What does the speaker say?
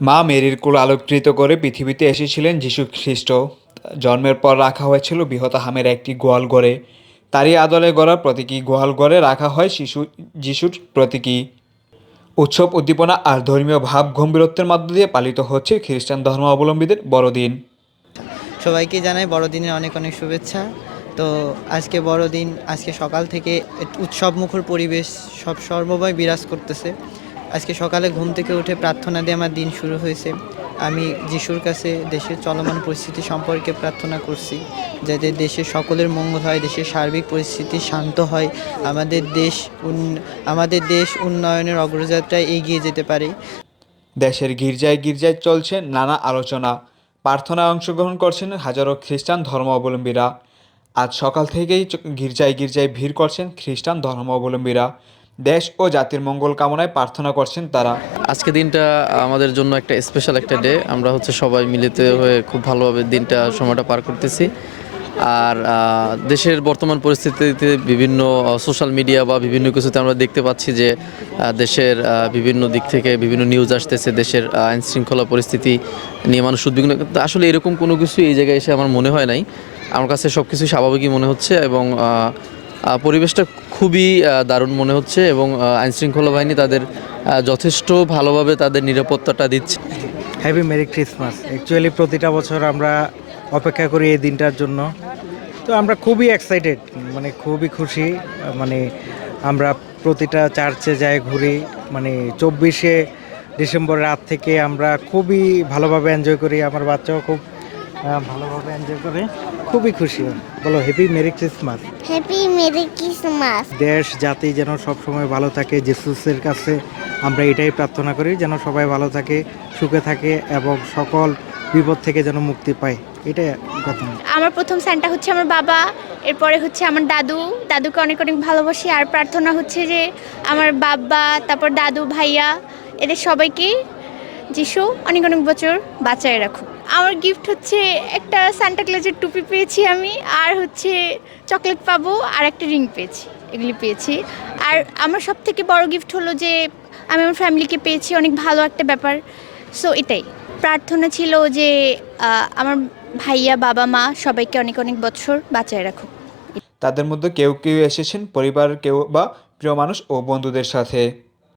মা মেরির কোল আলোকৃত করে পৃথিবীতে এসেছিলেন যীশু খ্রিস্ট। জন্মের পর রাখা হয়েছিল বৃহৎ-হামের একটি গোয়ালঘরে। তারই আদলে গড়া প্রতীকী গোয়ালঘরে রাখা হয় যিশুর প্রতীকী। উৎসব উদ্দীপনা আর ধর্মীয় ভাব গম্ভীরত্বের মধ্য দিয়ে পালিত হচ্ছে খ্রিস্টান ধর্মাবলম্বীদের বড়দিন। সবাইকে জানাই বড়দিনের অনেক অনেক শুভেচ্ছা। তো আজকে বড়দিন, আজকে সকাল থেকে উৎসবমুখর পরিবেশ সর্বময় বিরাজ করতেছে। আজকে সকালে ঘুম থেকে উঠে প্রার্থনা দিয়ে আমার দিন শুরু হয়েছে। আমি যিশুর কাছে দেশের চলমান পরিস্থিতি সম্পর্কে প্রার্থনা করছি, যাতে দেশের সকলের মঙ্গল হয়, দেশের সার্বিক পরিস্থিতি শান্ত হয়, আমাদের দেশ উন্নয়নের অগ্রযাত্রায় এগিয়ে যেতে পারে। দেশের গির্জায় গির্জায় চলছে নানা আলোচনা, প্রার্থনায় অংশগ্রহণ করছেন হাজারো খ্রিস্টান ধর্মাবলম্বীরা। আজ সকাল থেকেই গির্জায় গির্জায় ভিড় করছেন খ্রিস্টান ধর্মাবলম্বীরা। দেশ ও জাতির মঙ্গল কামনায় প্রার্থনা করছেন তারা। আজকে দিনটা আমাদের জন্য একটা স্পেশাল একটা ডে। আমরা সবাই মিলিত হয়ে খুব ভালোভাবে সময়টা পার করতেছি। আর দেশের বর্তমান পরিস্থিতিতে বিভিন্ন সোশ্যাল মিডিয়া বা বিভিন্ন কিছুতে আমরা দেখতে পাচ্ছি যে দেশের বিভিন্ন দিক থেকে বিভিন্ন নিউজ আসতেছে, দেশের আইন শৃঙ্খলা পরিস্থিতি নিয়ে মানুষ উদ্বিগ্ন। কিন্তু আসলে এরকম কোনো কিছু এই জায়গায় এসে আমার মনে হয় নাই। আমার কাছে সব কিছুই স্বাভাবিকই মনে হচ্ছে এবং পরিবেশটা খুবই দারুণ মনে হচ্ছে এবং আইনশৃঙ্খলা বাহিনী তাদের যথেষ্ট ভালোভাবে তাদের নিরাপত্তাটা দিচ্ছে। Happy merry Christmas. অ্যাকচুয়ালি প্রতিটা বছর আমরা অপেক্ষা করি এই দিনটার জন্য। তো আমরা খুবই এক্সাইটেড, মানে খুবই খুশি। মানে আমরা প্রতিটা চার্চে যাই, ঘুরি। মানে 24শে ডিসেম্বর রাত থেকে আমরা খুবই ভালোভাবে এনজয় করি। আমার বাচ্চাও খুব ভালোভাবে এনজয় করে, খুবই খুশি। বলো happy merry Christmas. Happy merry Christmas. দেশ জাতি যেন সবসময় ভালো থাকে, জেসুসের কাছে আমরা এটাই প্রার্থনা করি, যেন সবাই ভালো থাকে, সুখে থাকে এবং সকল বিপদ থেকে যেন মুক্তি পায়, এটাই প্রার্থনা। আমার প্রথম সান্টা হচ্ছে আমার বাবা, এরপরে হচ্ছে আমার দাদুকে অনেক অনেক ভালোবাসি। আর প্রার্থনা হচ্ছে যে আমার বাবা, তারপর দাদু, ভাইয়া, এদের সবাইকে যিশু অনেক অনেক বছর বাঁচায় রাখুক। আমার গিফট হচ্ছে একটা সান্টা ক্লজের টুপি পেয়েছি আমি, আর হচ্ছে চকলেট পাবো, আর একটা রিং পেয়েছি, এগুলি পেয়েছি। আর আমার সব থেকে বড় গিফট হলো যে আমি আমার ফ্যামিলিকে পেয়েছি, অনেক ভালো একটা ব্যাপার। সো এটাই প্রার্থনা ছিল যে আমার ভাইয়া, বাবা, মা সবাইকে অনেক অনেক বছর বাঁচায় রাখুক। তাদের মধ্যে কেউ কেউ এসেছেন পরিবারের কেউ বা প্রিয় মানুষ ও বন্ধুদের সাথে।